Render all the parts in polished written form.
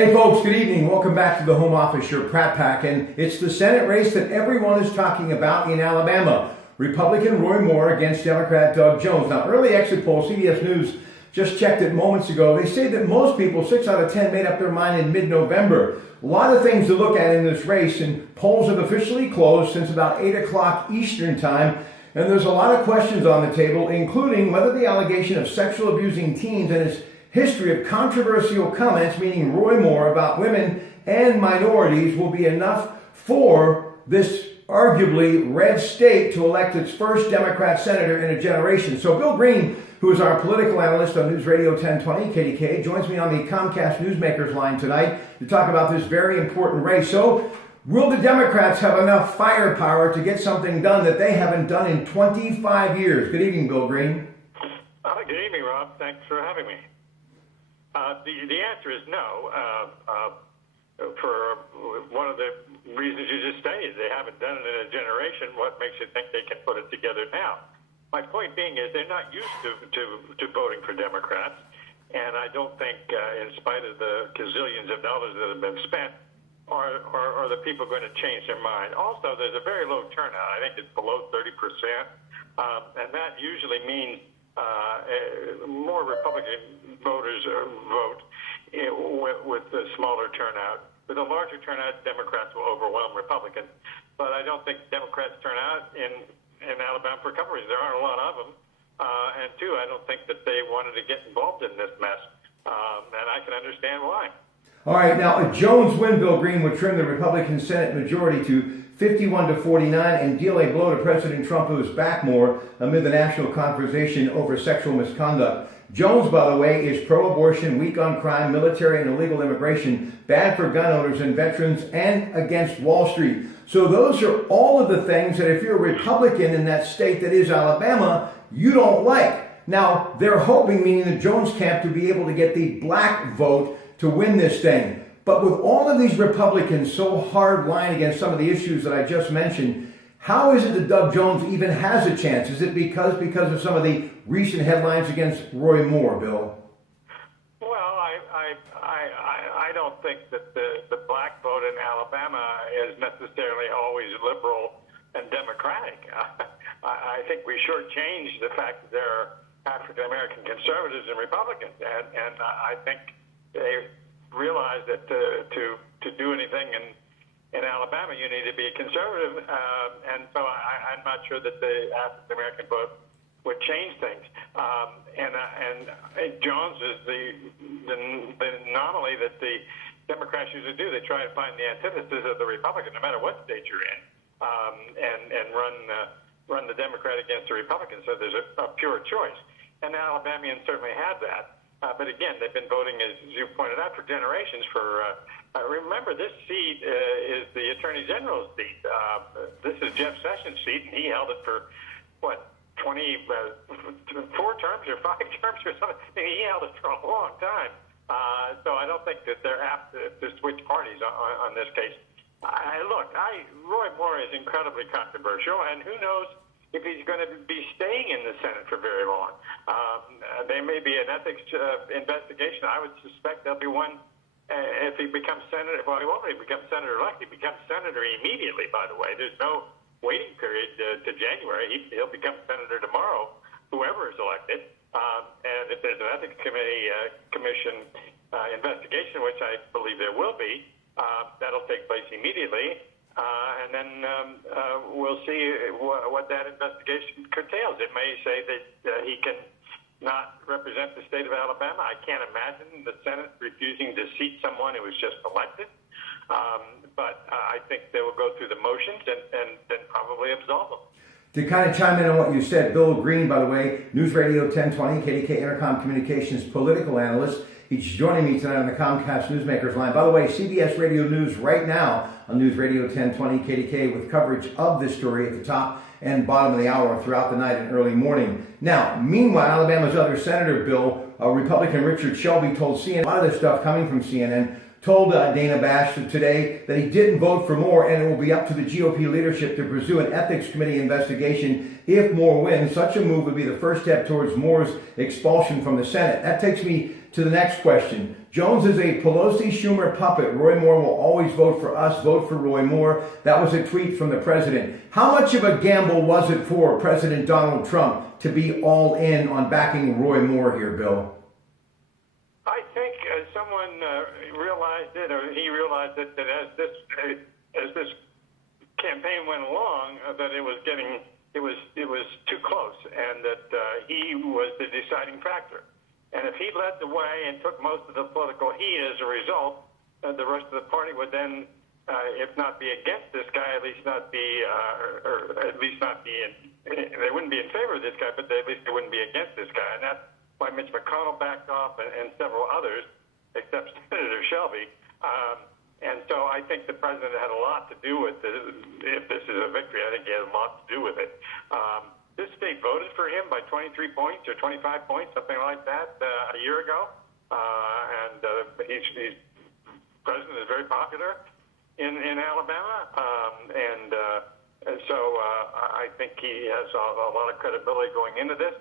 Hey folks, good evening. Welcome back to the Home Office, your Pratt Pack, and it's the Senate race that everyone is talking about in Alabama. Republican Roy Moore against Democrat Doug Jones. Now, early exit poll, CBS News just checked it moments ago. They say that most people, 6 out of 10, made up their mind in mid-November. A lot of things to look at in this race, and polls have officially closed since about 8 o'clock Eastern time. And there's a lot of questions on the table, including whether the allegation of sexual abusing teens and his history of controversial comments, meaning Roy Moore, about women and minorities will be enough for this arguably red state to elect its first Democrat senator in a generation. So Bill Green, who is our political analyst on News Radio 1020 KDK, joins me on the Comcast Newsmakers line tonight to talk about this very important race. So will the Democrats have enough firepower to get something done that they haven't done in 25 years? Good evening, Bill Green. Good evening, Rob. Thanks for having me. The answer is no. For one of the reasons you just stated, they haven't done it in a generation. What makes you think they can put it together now? My point being is they're not used to voting for Democrats, and I don't think, in spite of the gazillions of dollars that have been spent, are the people going to change their mind. Also, there's a very low turnout. I think it's below 30%, and that usually means more Republican voters vote with a smaller turnout. With a larger turnout, Democrats will overwhelm Republicans. But I don't think Democrats turn out in Alabama for a couple reasons. There aren't a lot of them. And two, I don't think that they wanted to get involved in this mess. And I can understand why. All right, now a Jones win, Bill Green, would trim the Republican Senate majority to 51-49 and deal a blow to President Trump, who is back more amid the national conversation over sexual misconduct. Jones, by the way, is pro-abortion, weak on crime, military and illegal immigration, bad for gun owners and veterans, and against Wall Street. So those are all of the things that if you're a Republican in that state that is Alabama, you don't like. Now, they're hoping, meaning the Jones camp, to be able to get the black vote to win this thing. But with all of these Republicans so hard line against some of the issues that I just mentioned, how is it that Doug Jones even has a chance? Is it because of some of the recent headlines against Roy Moore, Bill? Well, I don't think that the black vote in Alabama is necessarily always liberal and democratic. I think we shortchange the fact that there are African American conservatives and Republicans, and I think they realize that to do anything in Alabama, you need to be a conservative, and so I'm not sure that the African American vote would change things. And Jones is the anomaly that the Democrats usually do. They try to find the antithesis of the Republican, no matter what state you're in, and run the Democrat against the Republican. So there's a pure choice, and Alabamians certainly have that. But again, they've been voting, as you pointed out, for generations. Remember, this seat is the Attorney General's seat. This is Jeff Sessions' seat, and he held it for, 4 terms or 5 terms or something. I mean, he held it for a long time. So I don't think that they're apt to switch parties on this case. Roy Moore is incredibly controversial, and who knows if he's going to be staying in the Senate for very long. There may be an ethics investigation. I would suspect there'll be one if he becomes senator. Well, he won't become senator-elect. He becomes senator immediately, by the way. There's no waiting period to January. He'll become senator tomorrow, whoever is elected. And if there's an ethics commission investigation, which I believe there will be, that'll take place immediately. And then we'll see what that investigation curtails. It may say that he can not represent the state of Alabama. I can't imagine the Senate refusing to seat someone who was just elected. But I think they will go through the motions and then probably absolve them. To kind of chime in on what you said, Bill Green, by the way, News Radio 1020, KDK Intercom Communications political analyst. He's joining me tonight on the Comcast Newsmakers line. By the way, CBS Radio News right now on News Radio 1020 KDK with coverage of this story at the top and bottom of the hour throughout the night and early morning. Now, meanwhile, Alabama's other senator, Bill, Republican Richard Shelby, told CNN, a lot of this stuff coming from CNN, told Dana Bash today that he didn't vote for Moore, and it will be up to the GOP leadership to pursue an ethics committee investigation if Moore wins. Such a move would be the first step towards Moore's expulsion from the Senate. That takes me to the next question. Jones is a Pelosi-Schumer puppet. Roy Moore will always vote for us. Vote for Roy Moore. That was a tweet from the president. How much of a gamble was it for President Donald Trump to be all in on backing Roy Moore here, Bill? I think someone realized it, or he realized it, that as this campaign went along, that it was too close, and that he was the deciding factor. And if he led the way and took most of the political heat as a result, the rest of the party would then, if not be against this guy, at least not be, or at least not be they wouldn't be in favor of this guy, but at least they wouldn't be against this guy. And that's why Mitch McConnell backed off, and several others, except Senator Shelby. And so I think the president had a lot to do with this. If this is a victory, I think he had a lot to do with it. This state voted for him by 23 points or 25 points, something like that, a year ago. And he's president is very popular in Alabama. And so I think he has a lot of credibility going into this.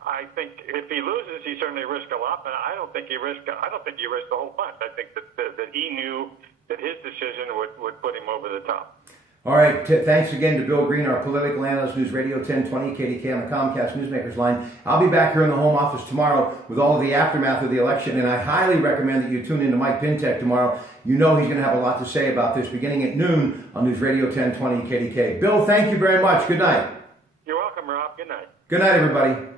I think if he loses, he certainly risks a lot, but I don't think he risked the whole bunch. I think that he knew that his decision would put him over the top. All right. Thanks again to Bill Green, our political analyst, News Radio 1020 KDK on the Comcast Newsmakers line. I'll be back here in the home office tomorrow with all of the aftermath of the election, and I highly recommend that you tune in to Mike Pintek tomorrow. You know he's going to have a lot to say about this beginning at noon on News Radio 1020 KDK. Bill, thank you very much. Good night. You're welcome, Rob. Good night. Good night, everybody.